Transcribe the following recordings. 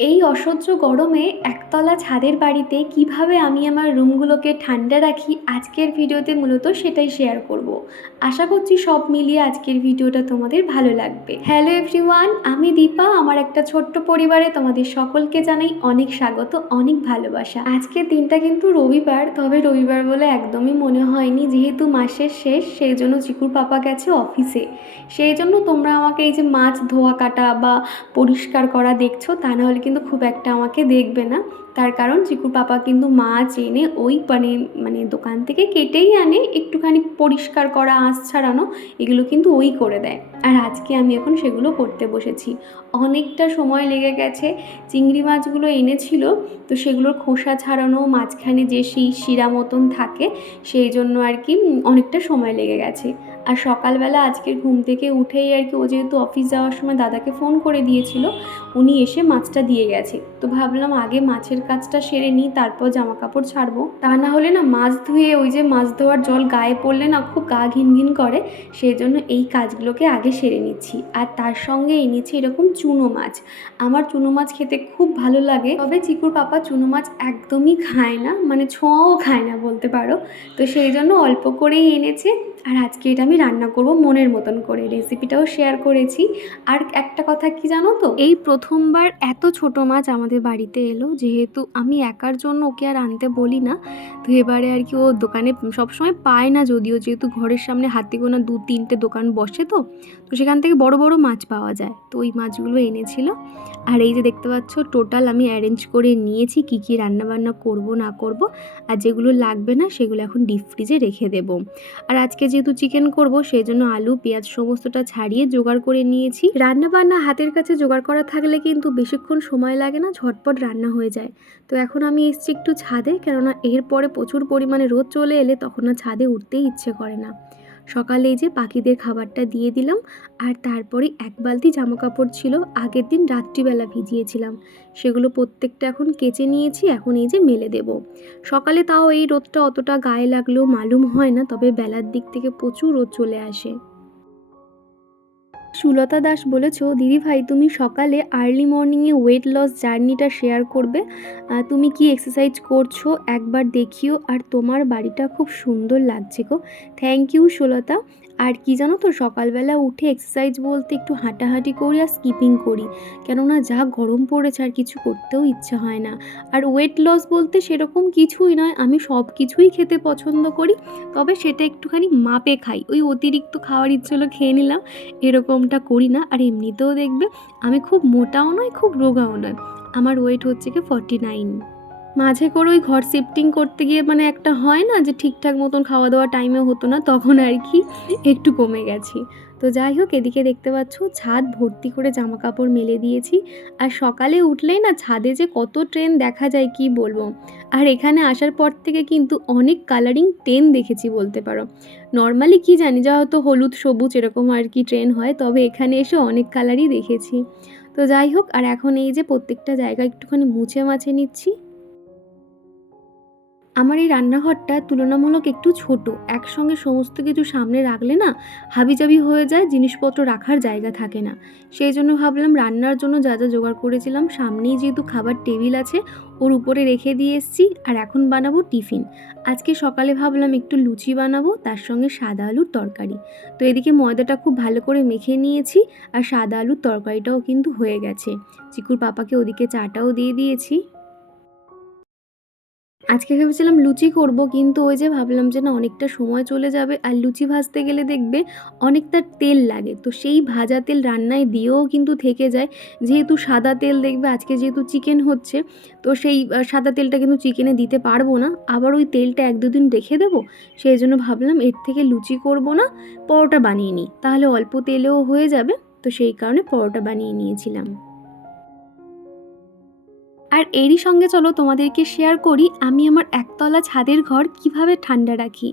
এই অসহ্য গরমে একতলা ছাদের বাড়িতে কিভাবে আমি আমার রুমগুলোকে ঠান্ডা রাখি আজকের ভিডিওতে মূলত সেটাই শেয়ার করব। আশা করছি সব মিলিয়ে আজকের ভিডিওটা তোমাদের ভালো লাগবে। হ্যালো এভরিওয়ান, আমি দীপা। আমার একটা ছোট্ট পরিবারে তোমাদের সকলকে জানাই অনেক স্বাগত, অনেক ভালোবাসা। আজকের দিনটা কিন্তু রবিবার, তবে রবিবার বলে একদমই মনে হয়নি, যেহেতু মাসের শেষ, সেই জন্য চিকুর পাপা গেছে অফিসে। সেই জন্য তোমরা আমাকে এই যে মাছ ধোয়া কাটা বা পরিষ্কার করা দেখছো, তা না হলে কিন্তু খুব একটা আমাকে দেখবে না। তার কারণ চিকুর পাপা কিন্তু মাছ এনে ওই মানে মানে দোকান থেকে কেটেই আনে, একটুখানি পরিষ্কার করা, আঁশ ছাড়ানো, এগুলো কিন্তু ওই করে দেয়। আর আজকে আমি এখন সেগুলো করতে বসেছি। অনেকটা সময় লেগে গেছে। চিংড়ি মাছগুলো এনেছিল, তো সেগুলোর খোসা ছাড়ানো, মাঝখানে যে শিরা মতন থাকে, সেই জন্য আর কি অনেকটা সময় লেগে গেছে। আর সকালবেলা আজকের ঘুম থেকে উঠেই আর কি, ও যেহেতু অফিস যাওয়ার সময় দাদাকে ফোন করে দিয়েছিল, উনি এসে মাছটা দিয়ে গেছে। তো ভাবলাম আগে মাছের কাজটা সেরে নিই, তারপর জামা কাপড় ছাড়বো। তা না হলে না মাছ ধুয়ে ওই যে মাছ ধোয়ার জল গায়ে পড়লে না খুব গা ঘিন ঘিন করে। সেই জন্য এই কাজগুলোকে আগে সেরে নিচ্ছি। আর তার সঙ্গে এনেছি এরকম চুনো মাছ। আমার চুনো মাছ খেতে খুব ভালো লাগে, তবে চিকুর পাপা চুনো মাছ একদমই খায় না, মানে ছোঁয়াও খায় না বলতে পারো। তো সেই জন্য অল্প করেই এনেছে। আর আজকে এটা আমি রান্না করব মনের মতন করে, রেসিপিটাও শেয়ার করেছি। আর একটা কথা কি জানো তো, এই প্রথমবার এত ছোট মাছ আমাদের বাড়িতে এলো, যেহেতু আমি একার জন্য ওকে আর আনতে বলি না। তো এবারে আর কি ও দোকানে সবসময় পায় না, যদিও যেহেতু ঘরের সামনে হাতে গোনা 2-3টে দোকান বসে, তো সেখান থেকে বড় বড় মাছ পাওয়া যায়, তো ওই মাছগুলো এনেছিল। আর এই যে দেখতে পাচ্ছ, টোটাল আমি অ্যারেঞ্জ করে নিয়েছি কী কী রান্নাবান্না করব না করব। আর যেগুলো লাগবে না সেগুলো এখন ডিপ ফ্রিজে রেখে দেবো। আর আজকে যেহেতু চিকেন করব, সেই জন্য আলু পেঁয়াজ সমস্তটা ছাড়িয়ে জোগাড় করে নিয়েছি। রান্না বান্না হাতের কাছে জোগাড় করা থাকলে কিন্তু বেশিক্ষণ সময় লাগে না, ঝটপট রান্না হয়ে যায়। তো এখন আমি এসেছি একটু ছাদে, কেননা এরপরে প্রচুর পরিমাণে রোদ চলে এলে তখন আর ছাদে উঠতেই ইচ্ছে করে না। সকালে এই যে পাখিদের খাবারটা দিয়ে দিলাম। আর তারপরে এক বালতি জামা কাপড় ছিল, আগের দিন রাত্রিবেলা ভিজিয়েছিলাম, সেগুলো প্রত্যেকটা এখন কেচে নিয়েছি। এখন এই যে মেলে দেব। সকালে তাও এই রোদটা অতটা গায়ে লাগলেও মালুম হয় না, তবে বেলার দিক থেকে প্রচুর রোদ চলে আসে। সুলতা দাস বলেছো, দিদি ভাই তুমি সকালে আর্লি মর্নিংয়ে ওয়েট লস জার্নিটা শেয়ার করবে, তুমি কি এক্সারসাইজ করছো একবার দেখিও, আর তোমার বাড়িটা খুব সুন্দর লাগছে গো। Thank you Sulata. আর কি জানো তো, সকালবেলা উঠে এক্সারসাইজ বলতে একটু হাঁটাহাঁটি করি আর স্কিপিং করি, কেননা যা গরম পড়েছে আর কিছু করতেও ইচ্ছে হয় না। আর ওয়েট লস বলতে সেরকম কিছুই নয়, আমি সব কিছুই খেতে পছন্দ করি, তবে সেটা একটুখানি মাপে খাই, ওই অতিরিক্ত খাওয়ার ইচ্ছে হলো খেয়ে নিলাম, এরকমটা করি না। আর এমনিতেও দেখবে আমি খুব মোটাও নয়, খুব রোগাও নয়। আমার ওয়েট হচ্ছে কি 49। মাঝে করে ওই ঘর শিফটিং করতে গিয়ে মানে একটা হয় না যে ঠিকঠাক মতন খাওয়া দাওয়া টাইমে হতো না, তখন আর কি একটু কমে গেছি। তো যাই হোক, এদিকে দেখতে পাচ্ছ ছাদ ভর্তি করে জামা কাপড় মেলে দিয়েছি। আর সকালে উঠলেই না ছাদে যে কত ট্রেন দেখা যায় কি বলবো। আর এখানে আসার পর থেকে কিন্তু অনেক কালারিং ট্রেন দেখেছি বলতে পারো। নর্মালি কি জানি যা হয়তো হলুদ সবুজ এরকম আর কি ট্রেন হয়, তবে এখানে এসে অনেক কালারই দেখেছি। তো যাই হোক, আর এখন এই যে প্রত্যেকটা জায়গা একটুখানি মুছে মাছে নিচ্ছি। আমার এই রান্নাঘরটা তুলনামূলক একটু ছোট, একসঙ্গে সমস্ত কিছু সামনে রাখলে না হাবিজাবি হয়ে যায়, জিনিসপত্র রাখার জায়গা থাকে না। সেই জন্য ভাবলাম রান্নার জন্য যা যা জোগাড় করেছিলাম, সামনেই যেহেতু খাবার টেবিল আছে, ওর উপরে রেখে দিয়ে এসেছি। আর এখন বানাবো টিফিন। আজকে সকালে ভাবলাম একটু লুচি বানাবো, তার সঙ্গে সাদা আলুর তরকারি। তো এদিকে ময়দাটা খুব ভালো করে মেখে নিয়েছি, আর সাদা আলুর তরকারিটাও কিন্তু হয়ে গেছে। চিকুর পাপাকে ওদিকে চাটাও দিয়ে দিয়েছি। আজকে ভেবেছিলাম লুচি করব, কিন্তু ওই যে ভাবলাম যে না অনেকটা সময় চলে যাবে, আর লুচি ভাজতে গেলে দেখবে অনেকটা তেল লাগে, তো সেই ভাজা তেল রান্নায় দিয়েও কিন্তু থেকে যায়। যেহেতু সাদা তেল দেখবে আজকে যেহেতু চিকেন হচ্ছে, তো সেই সাদা তেলটা কিন্তু চিকেনে দিতে পারবো না, আবার ওই তেলটা 1-2 দিন রেখে দেবো। সেই জন্য ভাবলাম এর থেকে লুচি করব না, পরোটা বানিয়ে নিই, তাহলে অল্প তেলেও হয়ে যাবে। তো সেই কারণে পরোটা বানিয়ে নিয়েছিলাম। আর এরই সঙ্গে চলো তোমাদেরকে শেয়ার করি আমি আমার একতলা ছাদের ঘর কিভাবে ঠান্ডা রাখি।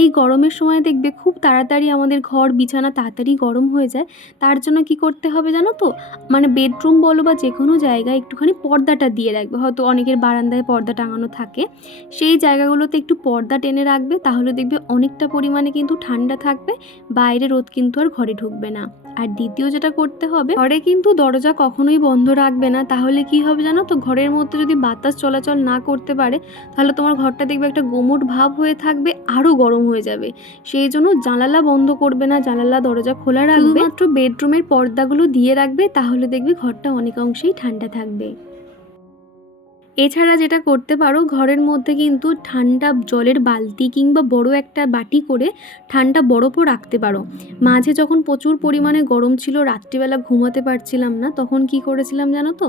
এই গরমের সময় দেখবে খুব তাড়াতাড়ি আমাদের ঘর বিছানা তাড়াতাড়ি গরম হয়ে যায়। তার জন্য কি করতে হবে জানো তো, মানে বেডরুম বলো বা যে কোনো জায়গায় একটুখানি পর্দাটা দিয়ে রাখবে। হয়তো অনেকের বারান্দায় পর্দা টাঙানো থাকে, সেই জায়গাগুলোতে একটু পর্দা টেনে রাখবে, তাহলে দেখবে অনেকটা পরিমাণে কিন্তু ঠান্ডা থাকবে, বাইরে রোদ কিন্তু আর ঘরে ঢুকবে না। আর দ্বিতীয় যেটা করতে হবে, ঘরে কিন্তু দরজা কখনোই বন্ধ রাখবে না, তাহলে কি হবে জানো তো, ঘরের মধ্যে যদি বাতাস চলাচল না করতে পারে তাহলে তোমার ঘরটা দেখবে একটা গুমোট ভাব হয়ে থাকবে, আরও গরম হয়ে যাবে। সেই জন্য জানালা বন্ধ করবে না, জানালা দরজা খোলা রাখবে, শুধুমাত্র বেডরুমের পর্দাগুলো দিয়ে রাখবে, তাহলে দেখবে ঘরটা অনেকাংশেই ঠান্ডা থাকবে। এছাড়া যেটা করতে পারো, ঘরের মধ্যে কিন্তু ঠান্ডা জলের বালতি কিংবা বড় একটা বাটি করে ঠান্ডা বরফও রাখতে পারো। মাঝে যখন প্রচুর পরিমাণে গরম ছিল, রাত্রিবেলা ঘুমাতে পারছিলাম না, তখন কি করেছিলাম জানো তো,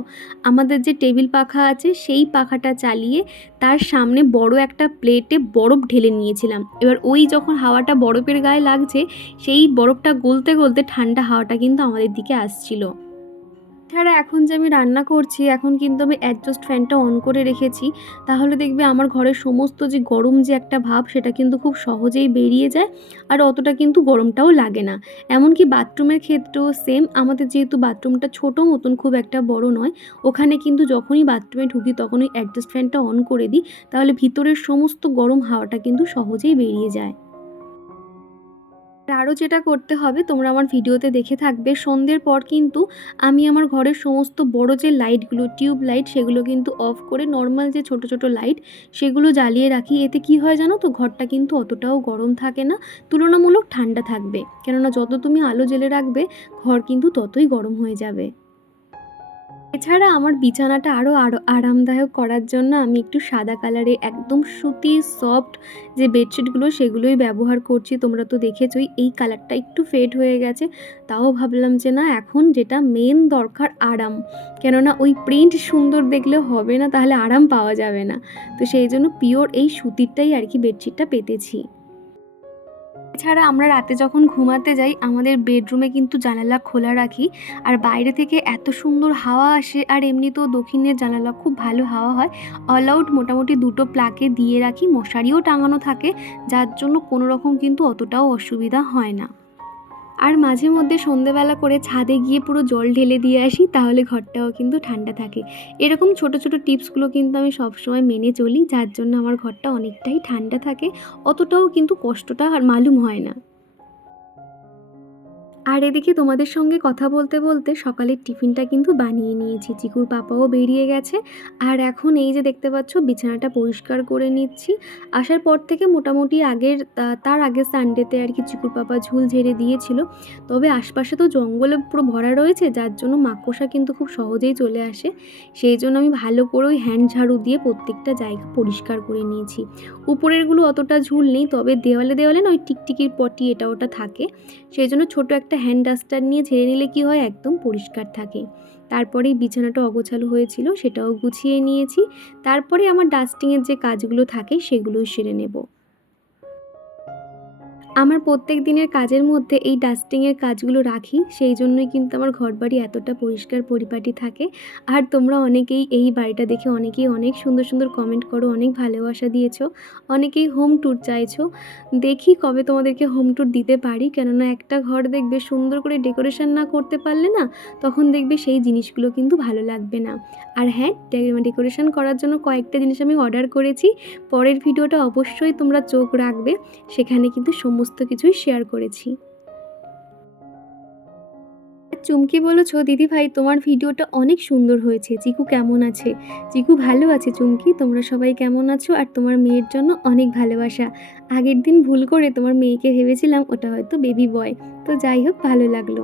আমাদের যে টেবিল পাখা আছে সেই পাখাটা চালিয়ে তার সামনে বড় একটা প্লেটে বরফ ঢেলে নিয়েছিলাম। এবার ওই যখন হাওয়াটা বরফের গায়ে লাগছে, সেই বরফটা গলতে গলতে ঠান্ডা হাওয়াটা কিন্তু আমাদের দিকে আসছিল। ছাড়া এখন যে আমি রান্না করছি, এখন কিন্তু আমি অ্যাডজাস্ট ফ্যানটা অন করে রেখেছি, তাহলে দেখবে আমার ঘরের সমস্ত যে গরম যে একটা ভাব, সেটা কিন্তু খুব সহজেই বেরিয়ে যায়, আর অতটা কিন্তু গরমটাও লাগে না। এমনকি বাথরুমের ক্ষেত্রেও সেম, আমাদের যেহেতু বাথরুমটা ছোটো মতন, খুব একটা বড় নয়, ওখানে কিন্তু যখনই বাথরুমে ঢুকি তখনই অ্যাডজাস্ট ফ্যানটা অন করে দিই, তাহলে ভিতরের সমস্ত গরম হাওয়াটা কিন্তু সহজেই বেরিয়ে যায়। আরও যেটা করতে হবে, তোমরা আমার ভিডিওতে দেখে থাকবে, সন্ধ্যের পর কিন্তু আমি আমার ঘরের সমস্ত বড় যে লাইটগুলো, টিউব লাইট, সেগুলো কিন্তু অফ করে নর্মাল যে ছোট ছোট লাইট সেগুলো জ্বালিয়ে রাখি। এতে কি হয় জানো তো, ঘরটা কিন্তু অতটাও গরম থাকে না, তুলনামূলক ঠান্ডা থাকবে। কেননা যত তুমি আলো জ্বেলে রাখবে, ঘর কিন্তু ততই গরম হয়ে যাবে। এছাড়া আমার বিছানাটা আরও আরামদায়ক করার জন্য আমি একটু সাদা কালারের একদম সুতির সফট যে বেডশিটগুলো, সেগুলোই ব্যবহার করছি। তোমরা তো দেখেছোই, এই কালারটা একটু ফেড হয়ে গেছে, তাও ভাবলাম যে না, এখন যেটা মেন দরকার আরাম, কেননা ওই প্রিন্ট সুন্দর দেখলে হবে না, তাহলে আরাম পাওয়া যাবে না। তো সেই জন্য পিওর এই সুতিরটাই আর কি বেডশিটটা পেতেছি। এছাড়া আমরা রাতে যখন ঘুমাতে যাই, আমাদের বেডরুমে কিন্তু জানালা খোলা রাখি, আর বাইরে থেকে এত সুন্দর হাওয়া আসে, আর এমনিতেও দক্ষিণের জানালা খুব ভালো হাওয়া হয়। অল আউট মোটামুটি 2টো প্লাগে দিয়ে রাখি, মশারিও টাঙানো থাকে, যার জন্য কোনো রকম কিন্তু অতটাও অসুবিধা হয় না। আর মাঝে মধ্যে সন্ধেবেলা করে ছাদে গিয়ে পুরো জল ঢেলে দিয়ে আসি, তাহলে ঘরটাও কিন্তু ঠান্ডা থাকে। এরকম ছোট ছোট টিপসগুলো কিন্তু আমি সবসময় মেনে চলি, যার জন্য আমার ঘরটা অনেকটাই ঠান্ডা থাকে, অতটাও কিন্তু কষ্টটা আর মালুম হয় না। আর এদিকে তোমাদের সঙ্গে কথা বলতে বলতে সকালের টিফিনটা কিন্তু বানিয়ে নিয়েছি, চিকুর পাপাও বেরিয়ে গেছে, আর এখন এই যে দেখতে পাচ্ছ বিছানাটা পরিষ্কার করে নিচ্ছি। আসার পর থেকে মোটামুটি তার আগের সানডেতে আর কি চিকুর পাপা ঝুল ঝেড়ে দিয়েছিল, তবে আশপাশে তো জঙ্গলে পুরো ভরা রয়েছে, যার জন্য মাকড়সা কিন্তু খুব সহজেই চলে আসে। সেই জন্য আমি ভালো করে ওই হ্যান্ড ঝাড়ু দিয়ে প্রত্যেকটা জায়গা পরিষ্কার করে নিয়েছি। উপরেরগুলো অতটা ঝুল নেই, তবে দেওয়ালে দেওয়ালে না ওই টিকটিকির পটি এটা ওটা থাকে, সেই জন্য ছোটো একটা হ্যান্ড ডাস্টার নিয়ে ঝেড়ে নিলে কি হয়, একদম পরিষ্কার থাকে। তারপরেই বিছানাটা অগোছালো হয়েছিল, সেটাও গুছিয়ে নিয়েছি। তারপরে আমার ডাস্টিংয়ের যে কাজগুলো থাকে সেগুলোও সেরে নেব। আমার প্রত্যেক দিনের কাজের মধ্যে এই ডাস্টিংয়ের কাজগুলো রাখি, সেই জন্যই কিন্তু আমার ঘরবাড়ি এতটা পরিষ্কার পরিপাটি থাকে। আর তোমরা অনেকেই এই বাড়িটা দেখে অনেকেই অনেক সুন্দর সুন্দর কমেন্ট করো, অনেক ভালোবাসা দিয়েছো, অনেকেই হোম ট্যুর চাইছো। দেখি কবে তোমাদেরকে হোম ট্যুর দিতে পারি, কেননা একটা ঘর দেখবে সুন্দর করে ডেকোরেশন না করতে পারলে না, তখন দেখবে সেই জিনিসগুলো কিন্তু ভালো লাগবে না। আর হ্যাঁ, ডেকোরেশন করার জন্য কয়েকটা জিনিস আমি অর্ডার করেছি, পরের ভিডিওটা অবশ্যই তোমরা চোখ রাখবে, সেখানে কিন্তু সমস্ত কিছুই শেয়ার করেছি। চুমকি বলেছো, দিদি ভাই তোমার ভিডিওটা অনেক সুন্দর হয়েছে, চিকু কেমন আছে? চিকু ভালো আছে চুমকি, তোমরা সবাই কেমন আছো? আর তোমার মেয়ের জন্য অনেক ভালোবাসা। আগের দিন ভুল করে তোমার মেয়েকে ভেবেছিলাম ওটা হয়তো বেবি বয়, তো যাই হোক, ভালো লাগলো।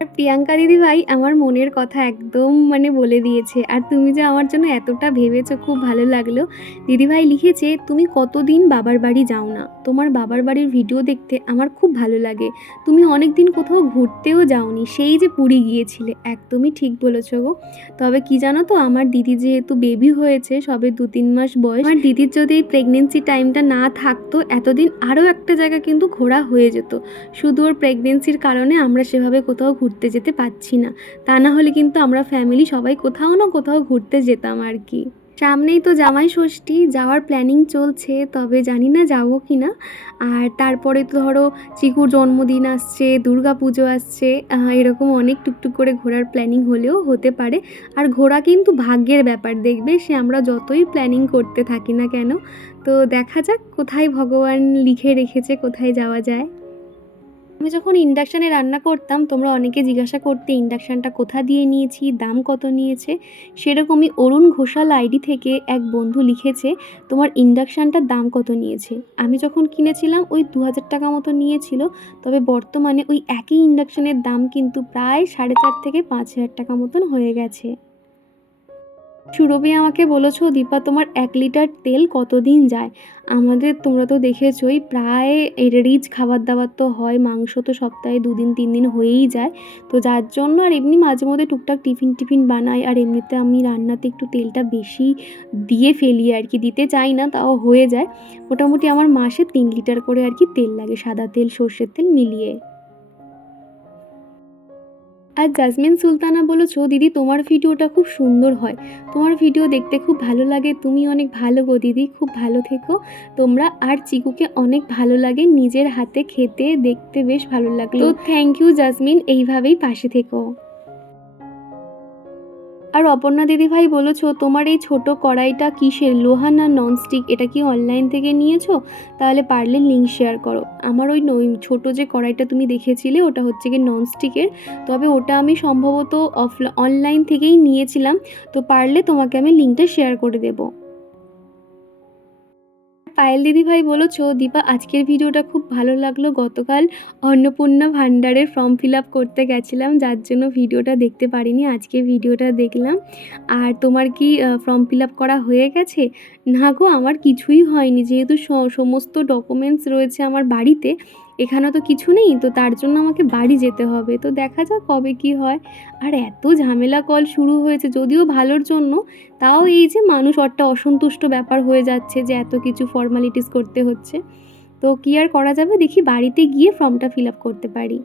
আর প্রিয়াঙ্কা দিদিভাই আমার মনের কথা একদম বলে দিয়েছে, আর তুমি যে আমার জন্য এতটা ভেবেছো, খুব ভালো লাগলো। দিদিভাই লিখেছে, তুমি কতদিন বাবার বাড়ি যাও না, তোমার বাবার বাড়ির ভিডিও দেখতে আমার খুব ভালো লাগে, তুমি অনেক দিন কোথাও ঘুরতেও যাওনি, সেই যে পুরী গিয়েছিলে। একদমই ঠিক বলেছো গো। তবে কি জানো তো, আমার দিদি যেহেতু বেবি হয়েছে, সবে 2-3 মাস বয়স, আমার দিদির যদি এই প্রেগনেন্সি টাইমটা না থাকতো, এতদিন আরও একটা জায়গা কিন্তু ঘোরা হয়ে যেত। শুধু ওর প্রেগনেন্সির কারণে আমরা সেভাবে কোথাও ঘুরতে যেতে পারছি না, তা না হলে কিন্তু আমরা ফ্যামিলি সবাই কোথাও না কোথাও ঘুরতে যেতাম আর কি। সামনেই তো জামাই ষষ্ঠী, যাওয়ার প্ল্যানিং চলছে, তবে জানি না যাবো কি না। আর তারপরে তো ধরো চিকুর জন্মদিন আসছে, দুর্গা পুজো আসছে, এরকম অনেক টুকটুক করে ঘোরার প্ল্যানিং হলেও হতে পারে। আর ঘোরা কিন্তু ভাগ্যের ব্যাপার, দেখবে সে আমরা যতই প্ল্যানিং করতে থাকি না কেন, তো দেখা যাক কোথায় ভগবান লিখে রেখেছে কোথায় যাওয়া যায়। আমি যখন ইন্ডাকশানে রান্না করতাম তোমরা অনেকে জিজ্ঞাসা করতে ইন্ডাকশানটা কোথা দিয়ে নিয়েছি, দাম কত নিয়েছে। সেরকমই অরুণ ঘোষাল আইডি থেকে এক বন্ধু লিখেছে তোমার ইন্ডাকশানটার দাম কত নিয়েছে। আমি যখন কিনেছিলাম ওই 2000 টাকা মতো নিয়েছিল, তবে বর্তমানে ওই একই ইন্ডাকশানের দাম কিন্তু প্রায় 4,500 থেকে 5,000 টাকা মতন হয়ে গেছে। সুরভি আমাকে বলেছো দীপা তোমার 1 লিটার তেল কতদিন যায়। আমাদের তোমরা তো দেখেছোই প্রায় রিচ খাবার দাবার তো হয়, মাংস তো সপ্তাহে 2 দিন 3 দিন হয়েই যায়। তো যার জন্য আর এমনি মাঝে মধ্যে টুকটাক টিফিন বানাই, আর এমনিতে আমি রান্নাতে একটু তেলটা বেশি দিয়ে ফেলি আর কি, দিতে চাই না তাও হয়ে যায়। মোটামুটি আমার মাসে 3 লিটার করে আর কি তেল লাগে, সাদা তেল সর্ষের তেল মিলিয়ে। আর জাসমিন সুলতানা বলেছো দিদি তোমার ভিডিওটা খুব সুন্দর হয়, তোমার ভিডিও দেখতে খুব ভালো লাগে, তুমি অনেক ভালো গো দিদি, খুব ভালো থেকো তোমরা। আর চিকুকে অনেক ভালো লাগে, নিজের হাতে খেতে দেখতে বেশ ভালো লাগলো। তো থ্যাংক ইউ জাসমিন, এইভাবেই পাশে থেকো। আর অপর্ণা দিদিভাই বলেছো তোমার এই ছোট কড়াইটা কিসের, লোহা না ননস্টিক, এটা কি অনলাইন থেকে নিয়েছো? তাহলে পারলে লিঙ্ক শেয়ার করো। আমার ওই ছোট যে কড়াইটা তুমি দেখেছিলে ওটা হচ্ছে কি ননস্টিকের, তবে ওটা আমি সম্ভবত অনলাইন থেকেই নিয়েছিলাম। তো পারলে তোমাকে আমি লিঙ্কটা শেয়ার করে দেবো। পায়েল দিদিভাই বলেছো দীপা আজকের ভিডিওটা খুব ভালো লাগলো, গতকাল অন্নপূর্ণা ভাণ্ডারের ফর্ম ফিল আপ করতে গেছিলাম যার জন্য ভিডিওটা দেখতে পারিনি, আজকে ভিডিওটা দেখলাম। আর তোমার কি ফর্ম ফিল আপ করা হয়ে গেছে? না গো আমার কিছুই হয়নি, যেহেতু সমস্ত ডকুমেন্টস রয়েছে আমার বাড়িতে, এখানে তো কিছু নেই, তো তার জন্য আমাকে বাড়ি যেতে হবে। তো দেখা যাক কবে কি হয়। আর এত ঝামেলা কল শুরু হয়েছে, যদিও ভালোর জন্য, তাও এই যে মানুষ একটা অসন্তুষ্ট ব্যাপার হয়ে যাচ্ছে যে এত কিছু ফর্মালিটিস করতে হচ্ছে। তো কি আর করা যাবে, দেখি বাড়িতে গিয়ে ফর্মটা ফিল আপ করতে পারি।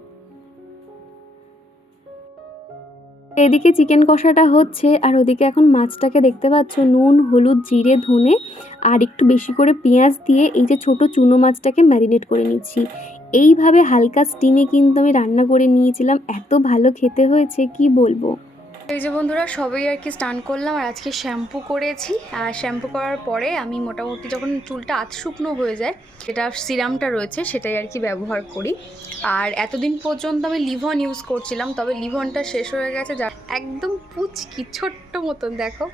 এদিকে চিকেন কষাটা হচ্ছে, আর ওদিকে এখন মাছটাকে দেখতে পাচ্ছ নুন হলুদ জিরে ধনে আর একটু বেশি করে পেঁয়াজ দিয়ে এই যে ছোট চুনো মাছটাকে ম্যারিনেট করে নিচ্ছি। এইভাবে হালকা স্টিমে কিন্তু আমি রান্না করে নিয়েছিলাম, এত ভালো খেতে হয়েছে কি বলবো। এই যে বন্ধুরা সবই আর কি স্নান করলাম, আর আজকে শ্যাম্পু করেছি। আর শ্যাম্পু করার পরে আমি মোটামুটি যখন চুলটা আধ শুকনো হয়ে যায়, যেটা সিরামটা রয়েছে সেটাই আর কি ব্যবহার করি। আর এতদিন পর্যন্ত আমি লিভন ইউজ করছিলাম, তবে লিভনটা শেষ হয়ে গেছে, যা একদম পুচকি ছোট্ট মতন। দেখো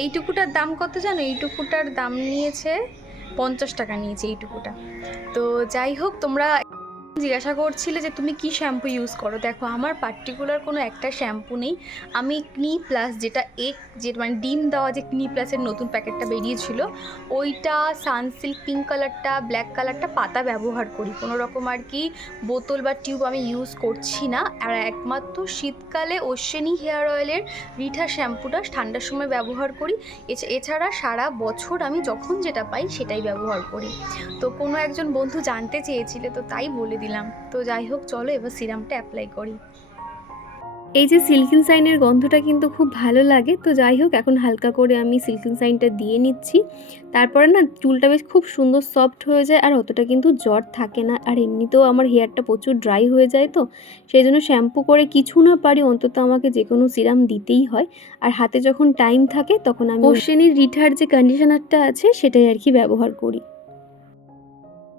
এইটুকুটার দাম কত জানো? এইটুকুটার দাম নিয়েছে 50 টাকা নিয়েছে এইটুকুটা। তো যাই হোক, তোমরা জিজ্ঞাসা করছিলে যে তুমি কি শ্যাম্পু ইউজ করো। দেখো আমার পার্টিকুলার কোনো একটা শ্যাম্পু নেই, আমি ক্নি প্লাস যেটা মানে ডিম দেওয়া যে ক্নি প্লাসের নতুন প্যাকেটটা বেরিয়েছিল ওইটা, সানসিল্ক পিঙ্ক কালারটা, ব্ল্যাক কালারটা পাতা ব্যবহার করি। কোনো রকম আর কি বোতল বা টিউব আমি ইউজ করছি না। আর একমাত্র শীতকালে অশ্বিনী হেয়ার অয়েলের রিঠা শ্যাম্পুটা ঠান্ডার সময় ব্যবহার করি। এছাড়া সারা বছর আমি যখন যেটা পাই সেটাই ব্যবহার করি। তো কোনো একজন বন্ধু জানতে চেয়েছিলে তো তাই বলে দিলাম। তো যাই হোক চলো এবার সিরামটা অ্যাপ্লাই করি। এই যে সিল্কিন সাইনের গন্ধটা কিন্তু খুব ভালো লাগে। তো যাই হোক এখন হালকা করে আমি সিল্কিন সাইনটা দিয়ে নিচ্ছি, তারপরে না চুলটা বেশ খুব সুন্দর সফট হয়ে যায়, আর অতটা কিন্তু জ্বর থাকে না। আর এমনিতেও আমার হেয়ারটা প্রচুর ড্রাই হয়ে যায়, তো সেই জন্য শ্যাম্পু করে কিছু না পারি অন্তত আমাকে যে কোনো সিরাম দিতেই হয়। আর হাতে যখন টাইম থাকে তখন আমি অশ্বিনীর রিঠার যে কন্ডিশনারটা আছে সেটাই আর কি ব্যবহার করি।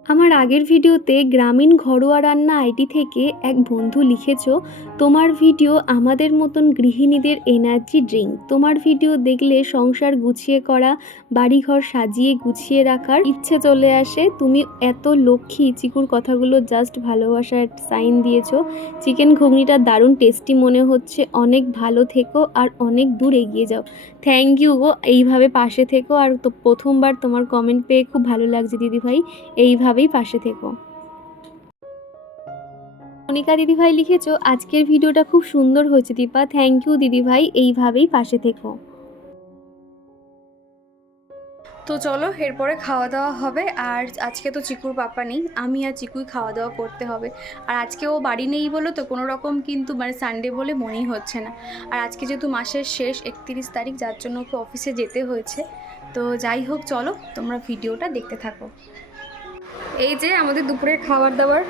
আমার আগের ভিডিওতে গ্রামীণ ঘরোয়া রান্না আইডি থেকে এক বন্ধু লিখেছো তোমার ভিডিও আমাদের মতন গৃহিণীদের এনার্জি ড্রিঙ্ক, তোমার ভিডিও দেখলে সংসার গুছিয়ে করা, বাড়িঘর সাজিয়ে গুছিয়ে রাখার ইচ্ছে চলে আসে, তুমি এত লক্ষ্মী। চিকুর কথাগুলো জাস্ট ভালোবাসার সাইন দিয়েছো। চিকেন ঘুগনিটা দারুণ টেস্টি মনে হচ্ছে, অনেক ভালো থেকো আর অনেক দূর এগিয়ে যাও। থ্যাংক ইউ গো, এইভাবে পাশে থেকো। আর তো প্রথমবার তোমার কমেন্ট পেয়ে খুব ভালো লাগছে দিদিভাই, এইভাবেই পাশে থেকো। মনিকা দিদিভাই লিখেছো আজকের ভিডিওটা খুব সুন্দর হয়েছে দীপা, থ্যাংক ইউ দিদিভাই, এইভাবেই পাশে থেকো। তো চলো এরপরে খাওয়া দাওয়া হবে। আর আজকে তো চিকুর পাপা নেই, আমি আর চিকুই খাওয়া দাওয়া করতে হবে। আর আজকে ও বাড়ি নেই বলে তো কোনো রকম কিন্তু মানে সানডে বলে মনেই হচ্ছে না। আর আজকে যেহেতু মাসের শেষ 31 তারিখ, যার জন্য ওকে অফিসে যেতে হয়েছে। তো যাই হোক চলো তোমরা ভিডিওটা দেখতে থাকো। এই যে আমাদের দুপুরের খাবার দাবার,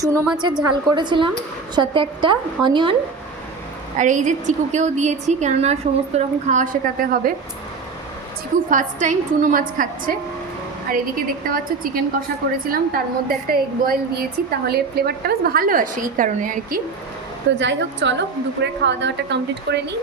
চুনো মাছের ঝাল করেছিলাম, সাথে একটা অনিয়ন। আর এই যে চিকুকেও দিয়েছি, কেননা সমস্ত রকম খাওয়া শেখাতে হবে। চিকু ফার্স্ট টাইম চুনো মাছ খাচ্ছে। আর এদিকে দেখতে পাচ্ছ চিকেন কষা করেছিলাম, তার মধ্যে একটা এগ বয়েল দিয়েছি, তাহলে ফ্লেভারটা বেশ ভালো আসে এই কারণে আর কি। তো যাই হোক, চলো দুপুরে খাওয়া দাওয়াটা কমপ্লিট করে নিই।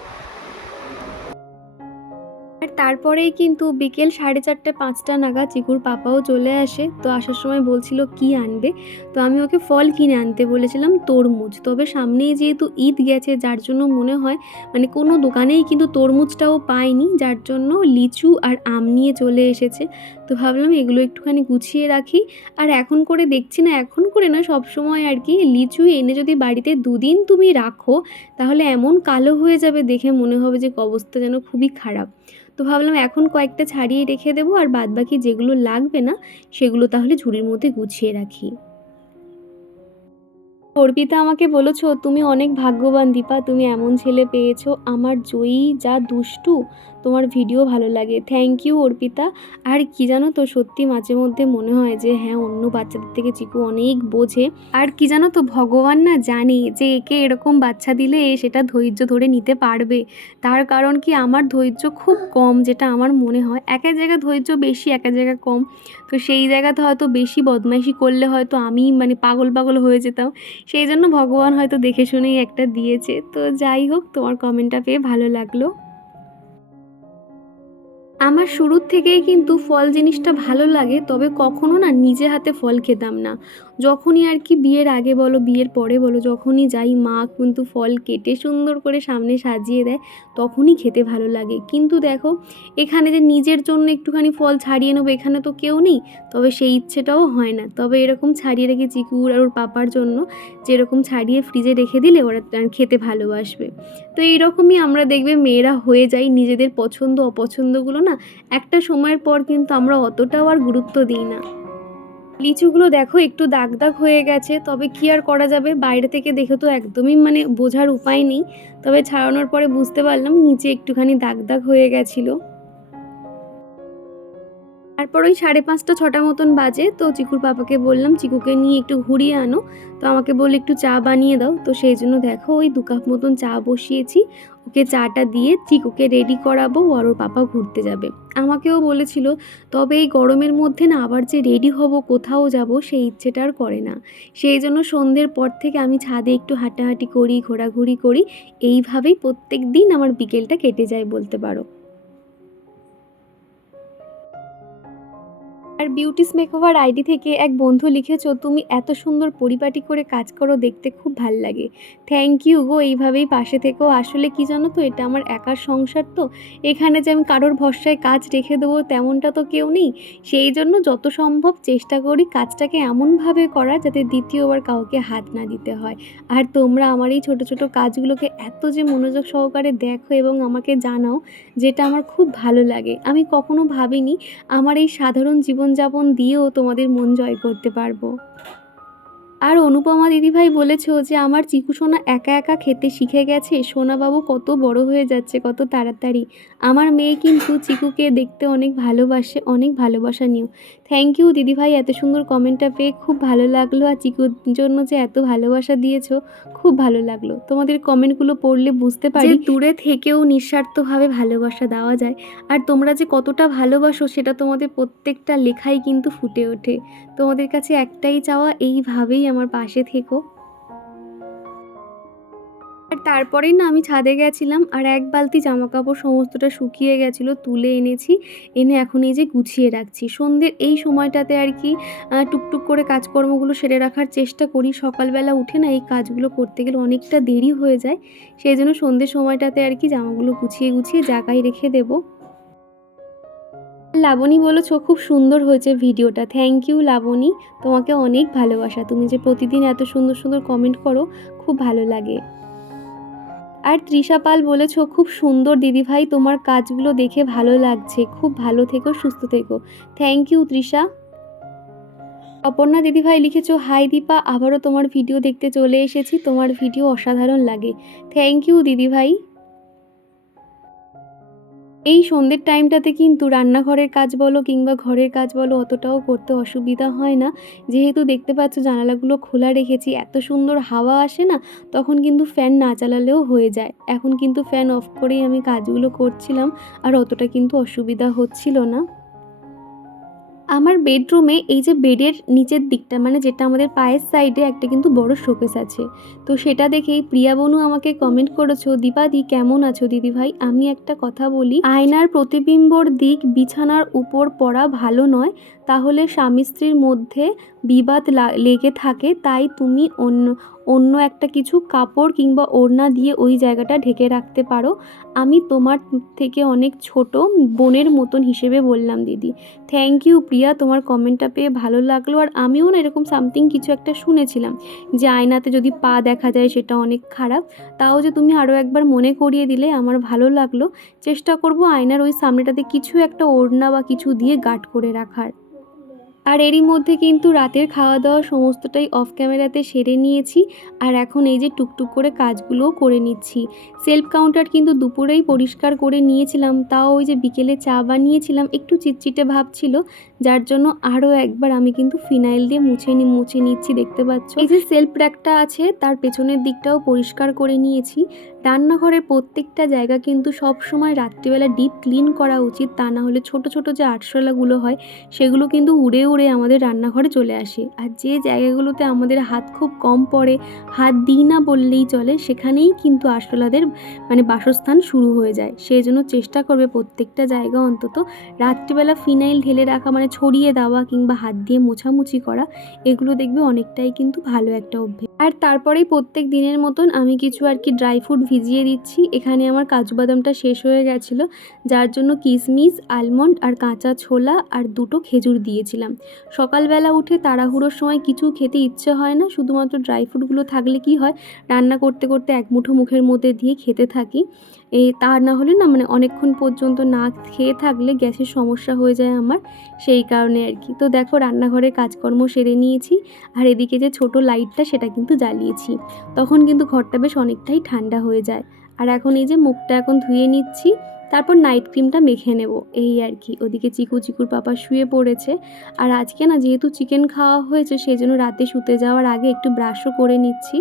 আর তারপরেই কিন্তু বিকেল 4:30-5টা নাগাদ চিকুর পাপাও চলে আসে। তো আসার সময় বলছিল কি আনবে, তো আমি ওকে ফল কিনে আনতে বলেছিলাম, তরমুজ। তবে সামনেই যেহেতু ঈদ গেছে, যার জন্য মনে হয় মানে কোনো দোকানেই কিন্তু তরমুজটাও পাইনি, যার জন্য লিচু আর আম নিয়ে চলে এসেছে। তো ভাবলাম এগুলো একটুখানি গুছিয়ে রাখি। আর এখন করে দেখছি না, এখন করে না, সবসময় আর কি, লিচু এনে যদি বাড়িতে দুদিন তুমি রাখো তাহলে এমন কালো হয়ে যাবে, দেখে মনে হবে যে অবস্থা যেন খুবই খারাপ। তো ভাবলাম এখন কয়েকটা ছাড়িয়ে রেখে দেবো, আর বাদবাকি যেগুলো লাগবে না সেগুলো তাহলে ঝুড়ির মধ্যে গুছিয়ে রাখি। অর্পিতা আমাকে বলেছো তুমি অনেক ভাগ্যবান দীপা, তুমি এমন ছেলে পেয়েছো। আমার জয়ী যা দুষ্টু, তোমার ভিডিও ভালো লাগে। Thank you Arpita. আর কি জানো তো, সত্যি মাঝে মধ্যে মনে হয় যে হ্যাঁ, অন্য বাচ্চাদের থেকে চিকু অনেক বোঝে। আর কি জানো তো, ভগবান না জানে যে একে এরকম বাচ্চা দিলে এ সেটা ধৈর্য ধরে নিতে পারবে। তার কারণ কি, আমার ধৈর্য খুব কম, যেটা আমার মনে হয়। এক এক জায়গায় ধৈর্য বেশি, এক এক জায়গায় কম। তো সেই জায়গাতে হয়তো বেশি বদমাইশি করলে হয়তো আমি মানে পাগল পাগল হয়ে যেতাম। সেই জন্য ভগবান হয়তো দেখে শুনেই একটা দিয়েছে। তো যাই হোক, তোমার কমেন্টটা পেয়ে ভালো লাগলো। আমার শুরুর থেকেই কিন্তু ফল জিনিসটা ভালো লাগে, তবে কখনো না নিজে হাতে ফল খেতাম না। যখনই আর কি বিয়ের আগে বলো, বিয়ের পরে বলো, যখনই যাই মা কিন্তু ফল কেটে সুন্দর করে সামনে সাজিয়ে দেয়, তখনই খেতে ভালো লাগে। কিন্তু দেখো, এখানে যে নিজের জন্য একটুখানি ফল ছাড়িয়ে নেবো, এখানে তো কেউ নেই, তবে সেই ইচ্ছেটাও হয় না। তবে এরকম ছাড়িয়ে রেখে চিকুর আর ওর পাপার জন্য, যেরকম ছাড়িয়ে ফ্রিজে রেখে দিলে ওরা খেতে ভালোবাসবে। তো এইরকমই আমরা দেখবে মেয়েরা হয়ে যাই, নিজেদের পছন্দ অপছন্দগুলো না একটা সময়ের পর কিন্তু আমরা অতটাও আর গুরুত্ব দিই না। লিচুগুলো দেখো একটু দাগ দাগ হয়ে গেছে, তবে কি আর করা যাবে, বাইরে থেকে দেখে তো একদমই মানে বোঝার উপায় নেই। তবে ছাড়ানোর পরে বুঝতে পারলাম নিচে একটুখানি দাগ দাগ হয়ে গেছিলো। তারপর ওই 5:30-6টা মতন বাজে, তো চিকুর পাপাকে বললাম চিকুকে নিয়ে একটু ঘুরিয়ে আনো। তো আমাকে বললো একটু চা বানিয়ে দাও। তো সেই জন্য দেখো ওই 2 কাপ মতন চা বসিয়েছি, ওকে চাটা দিয়ে চিকুকে রেডি করাবো, আর ওর পাপা ঘুরতে যাবে। আমাকেও বলেছিল, তবে এই গরমের মধ্যে না আবার যে রেডি হব কোথাও যাব সেই ইচ্ছেটা আর করে না। সেই জন্য সন্ধ্যের পর থেকে আমি ছাদে একটু হাঁটাহাঁটি করি, ঘোরাঘুরি করি। এইভাবেই প্রত্যেক দিন আমার বিকেলটা কেটে যায় বলতে পারো। আর বিউটিস মেকওভার আইডি থেকে এক বন্ধু লিখেছো, তুমি এত সুন্দর পরিপাটি করে কাজ করো, দেখতে খুব ভাল লাগে। থ্যাংক ইউ গো, এইভাবেই পাশে থেকো। আসলে কি জানো তো, এটা আমার একার সংসার, তো এখানে যে আমি কারোর ভরসায় কাজ রেখে দেবো তেমনটা তো কেউ নেই। সেই জন্য যত সম্ভব চেষ্টা করি কাজটাকে এমনভাবে করার যাতে দ্বিতীয়বার কাউকে হাত না দিতে হয়। আর তোমরা আমার এই ছোটো ছোটো কাজগুলোকে এত যে মনোযোগ সহকারে দেখো এবং আমাকে জানাও, যেটা আমার খুব ভালো লাগে। আমি কখনো ভাবিনি আমার এই সাধারণ জীবনযাপন দিয়েও তোমাদের মন জয় করতে পারবো। আর অনুপমা দিদিভাই বলেছো যে আমার চিকু সোনা একা একা খেতে শিখে গেছে, সোনাবাবু কত বড় হয়ে যাচ্ছে কত তাড়াতাড়ি। আমার মেয়ে কিন্তু চিকুকে দেখতে অনেক ভালোবাসে, অনেক ভালোবাসা নিও। থ্যাংক ইউ দিদিভাই, এত সুন্দর কমেন্টটা পেয়ে খুব ভালো লাগলো। আর চিকুর জন্য যে এত ভালোবাসা দিয়েছো, খুব ভালো লাগলো। তোমাদের কমেন্টগুলো পড়লে বুঝতে পারি দূরে থেকেও নিঃস্বার্থভাবে ভালোবাসা দেওয়া যায়। আর তোমরা যে কতটা ভালোবাসো সেটা তোমাদের প্রত্যেকটা লেখাই কিন্তু ফুটে ওঠে। তোমাদের কাছে একটাই চাওয়া, এইভাবেই আমার পাশে থেকো। আর তারপরেই না আমি ছাদে গেছিলাম, আর এক বালতি জামা কাপড় সমস্তটা শুকিয়ে গেছিলো, তুলে এনেছি। এনে এখন এই যে গুছিয়ে রাখছি। সন্ধ্যের এই সময়টাতে আর কি টুকটুক করে কাজকর্মগুলো সেরে রাখার চেষ্টা করি। সকালবেলা উঠে না এই কাজগুলো করতে গেলে অনেকটা দেরি হয়ে যায়। সেই জন্য সন্ধ্যের সময়টাতে আর কি জামাগুলো গুছিয়ে গুছিয়ে জায়গায় রেখে দেবো। লাবণী বলেছো খুব সুন্দর হয়েছে ভিডিওটা। থ্যাংক ইউ লাবণী, তোমাকে অনেক ভালোবাসা। তুমি যে প্রতিদিন এত সুন্দর সুন্দর কমেন্ট করো, খুব ভালো লাগে। আর তৃষা পাল বলেছো খুব সুন্দর দিদিভাই, তোমার কাজগুলো দেখে ভালো লাগছে। খুব ভালো থেকো, সুস্থ থেকো। Thank you Trisha. অপর্ণা দিদিভাই লিখেছো, হাই দীপা, আবারও তোমার ভিডিও দেখতে চলে এসেছি, তোমার ভিডিও অসাধারণ লাগে। থ্যাংক ইউ দিদিভাই। এই সন্ধ্যের টাইমটাতে কিন্তু রান্নাঘরের কাজ বলো কিংবা ঘরের কাজ বলো অতটাও করতে অসুবিধা হয় না, যেহেতু দেখতে পাচ্ছ জানালাগুলো খোলা রেখেছি, এত সুন্দর হাওয়া আসে না, তখন কিন্তু ফ্যান না চালালেও হয়ে যায়। এখন কিন্তু ফ্যান অফ করেই আমি কাজগুলো করছিলাম, আর অতটা কিন্তু অসুবিধা হচ্ছিল না। আমার বেডরুমে এই যে বেডের নিচের দিকটা মানে যেটা আমাদের পায়ের সাইডে একটা কিন্তু বড় শোকেস আছে। তো সেটা দেখেই প্রিয়া বনু আমাকে কমেন্ট করেছো, দীপাদি কেমন আছো দিদিভাই? আমি একটা কথা বলি, আয়নার প্রতিবিম্বর দিক বিছানার উপর পড়া ভালো নয়, তাহলে স্বামী স্ত্রীর মধ্যে বিবাদ লেগে থাকে। তাই তুমি অন্য অন্য একটা কিছু কাপড় কিংবা ওড়না দিয়ে ওই জায়গাটা ঢেকে রাখতে পারো। আমি তোমার থেকে অনেক ছোট বোনের মতন হিসেবে বললাম দিদি। থ্যাংক ইউ প্রিয়া, তোমার কমেন্টটা পেয়ে ভালো লাগলো। আর আমিও না এরকম সামথিং কিছু একটা শুনেছিলাম যে আয়নাতে যদি পা দেখা যায় সেটা অনেক খারাপ। তাও যে তুমি আরও একবার মনে করিয়ে দিলে আমার ভালো লাগলো। চেষ্টা করব আয়নার ওই সামনেটাতে কিছু একটা ওড়না বা কিছু দিয়ে গার্ড করে রাখার। আর এরই মধ্যে কিন্তু রাতের খাওয়া দাওয়া সমস্তটাই অফ ক্যামেরাতে সেরে নিয়েছি। আর এখন এই যে টুকটুক করে কাজগুলোও করে নিচ্ছি। সেলফ কাউন্টার কিন্তু দুপুরেই পরিষ্কার করে নিয়েছিলাম, তাও ওই যে বিকেলে চা বানিয়েছিলাম একটু চিটচিটে ভাব ছিল, যার জন্য আরও একবার আমি কিন্তু ফিনাইল দিয়ে মুছে নিচ্ছি। দেখতে পাচ্ছ এই যে সেলফ র্যাকটা আছে তার পেছনের দিকটাও পরিষ্কার করে নিয়েছি। রান্নাঘরের প্রত্যেকটা জায়গা কিন্তু সব সময় রাত্রিবেলা ডিপ ক্লিন করা উচিত, তা না হলে ছোট ছোট যে আরশোলাগুলো হয় সেগুলো কিন্তু উড়ে উড়ে আমাদের রান্নাঘরে চলে আসে। আর যে জায়গাগুলোতে আমাদের হাত খুব কম পড়ে, হাত দিই না বললেই চলে, সেখানেই কিন্তু আরশোলাদের মানে বাসস্থান শুরু হয়ে যায়। সেই জন্য চেষ্টা করবে প্রত্যেকটা জায়গা অন্তত রাত্রিবেলা ফিনাইল ঢেলে রাখা, মানে ছড়িয়ে দেওয়া কিংবা হাত দিয়ে মোছামুছি করা। এগুলো দেখবে অনেকটাই কিন্তু ভালো একটা অভ্যেস। আর তারপরেই প্রত্যেক দিনের মতন আমি কিছু আর কি ড্রাই ফ্রুট ভিজিয়ে দিচ্ছি। এখানে আমার কাজু বাদামটা শেষ হয়ে গেছিলো, যার জন্য কিশমিশ, আলমন্ড আর কাঁচা ছোলা আর দুটো খেজুর দিয়েছিলাম। সকালবেলা উঠে তাড়াহুড়োর সময় কিছু খেতে ইচ্ছে হয় না, শুধুমাত্র ড্রাই ফ্রুটগুলো থাকলে কি হয়, রান্না করতে করতে এক মুঠো মুখের মধ্যে দিয়ে খেতে থাকি। তা না হলে না মানে অনেকক্ষণ পর্যন্ত না খেয়ে থাকলে গ্যাসের সমস্যা হয়ে যায় আমার, সেই কারণে আর কি। তো দেখো রান্নাঘরের কাজকর্ম সেরে নিয়েছি। আর এদিকে যে ছোট লাইটটা সেটা কিন্তু জ্বালিয়েছি, তখন কিন্তু ঘরটা বেশ অনেকটাই ঠান্ডা হয়ে যায়। আর এখন এই যে মুখটা এখন ধুয়ে নিচ্ছি, তারপর নাইট ক্রিমটা মেখে নেব, এই আর কি। ওদিকে চিকুর পাপা শুয়ে পড়েছে। আর আজকে না যেহেতু চিকেন খাওয়া হয়েছে সেই জন্য রাতে শুতে যাওয়ার আগে একটু ব্রাশও করে নিচ্ছি।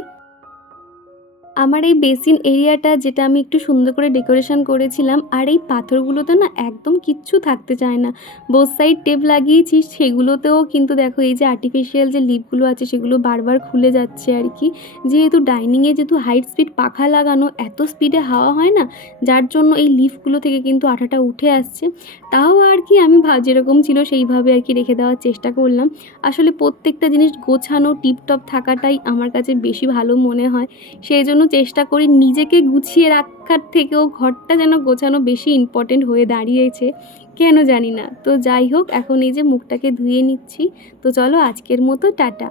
আমার এই বেসিন এরিয়াটা যেটা আমি একটু সুন্দর করে ডেকোরেশন করেছিলাম, আর এই পাথরগুলোতে না একদম কিচ্ছু থাকতে চায় না। বোথ সাইড টেপ লাগিয়েছি, সেগুলোতেও কিন্তু দেখো এই যে আর্টিফিশিয়াল যে লিপগুলো আছে সেগুলো বারবার খুলে যাচ্ছে আর কি। যেহেতু ডাইনিংয়ে যেহেতু হাই স্পিড পাখা লাগানো, এত স্পিডে হাওয়া হয় না, যার জন্য এই লিফগুলো থেকে কিন্তু আঠাটা উঠে আসছে। তাও আর কি আমি যেরকম ছিল সেইভাবে আর কি রেখে দেওয়ার চেষ্টা করলাম। আসলে প্রত্যেকটা জিনিস গোছানো টিপটপ থাকাটাই আমার কাছে বেশি ভালো মনে হয়। সেই জন্য চেষ্টা করি নিজেকে গুছিয়ে রাখার থেকেও ঘরটা যেন গোছানো বেশি ইম্পর্টেন্ট হয়ে দাঁড়িয়েছে, কেন জানি না। তো যাই হোক, এখন এই যে মুখটাকে ধুয়ে নিচ্ছি। তো চলো আজকের মতো টাটা।